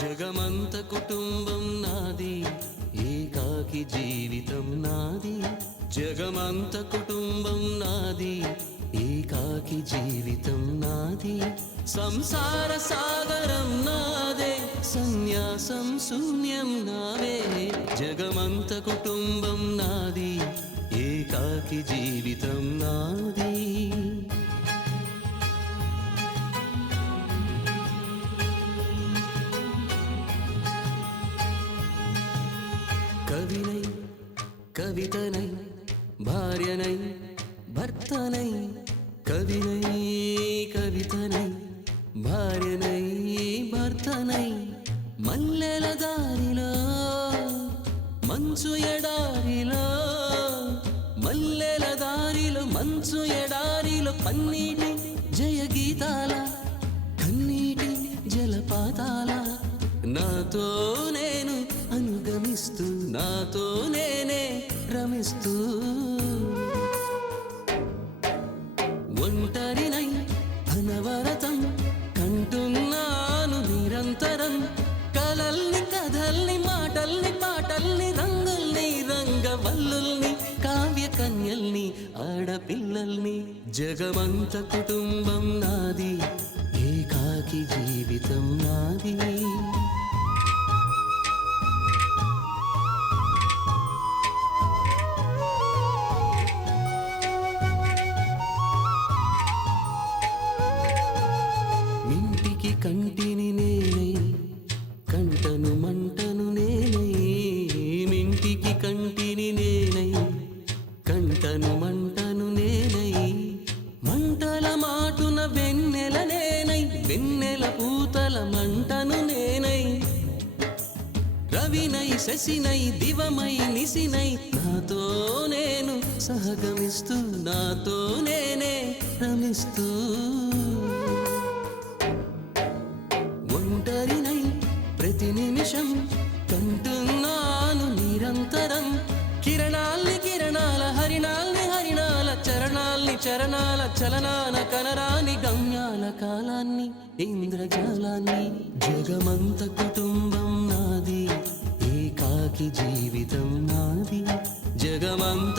జగమంత కుటుంబం నాది, ఏకాకి జీవితం నాది. జగమంత కుటుంబం నాది, ఏకాకి జీవితం నాది. సంసార సాగరం నాదే, సన్యాసం శూన్యం నావే. జగమంత కుటుంబం నాది, ఏకాకి జీవితం నాది. కవినై కవితనై భార్యనై భర్తనై, కవినై కవితనై భార్యనై భర్తనై. మల్లెల దారిలో మంచు ఎడారిలో, మల్లెల దారిలో మంచు ఎడారిలో, పన్నీటి జయగీతాల కన్నీటి జలపాతాల. నాతో నేను అనుగమిస్తూ, నాతో నేనే రమిస్తూ, ఒంటరినై అనవరతం కంటున్నాను నిరంతరం. కలల్ని కథల్ని మాటల్ని పాటల్ని రంగుల్ని రంగవల్లుల్ని కావ్య కన్యల్ని ఆడపిల్లల్ని. జగమంత కుటుంబం నాది, ఏకాకి జీవితం నాది. ఇంటికి కంటిని నేనై, కంటను మంటను నేనై. మింటికి కంటిని నేనై, కంటను మంటను నేనై. మంటల మాటున వెన్నెల నేనై, వెన్నెల పూతల మంటను నేనై. రవినై శశినై దివమై నిశినై, నాతో నేను సహగమిస్తూ, నాతో నేనే రమిస్తూ. ఒంటరినై ప్రతి నిమిషం కంటున్నాను నిరంతరం. కిరణాల్ని కిరణాల హరిణాల్ని హరిణాల చరణాల్ని చరణాల చలనాల కనరాని గమ్యాల కాలాన్ని ఇంద్రజాలాన్ని. జగమంత కుటుంబం నాది, ఏకాకి జీవితం నాది. జగమంత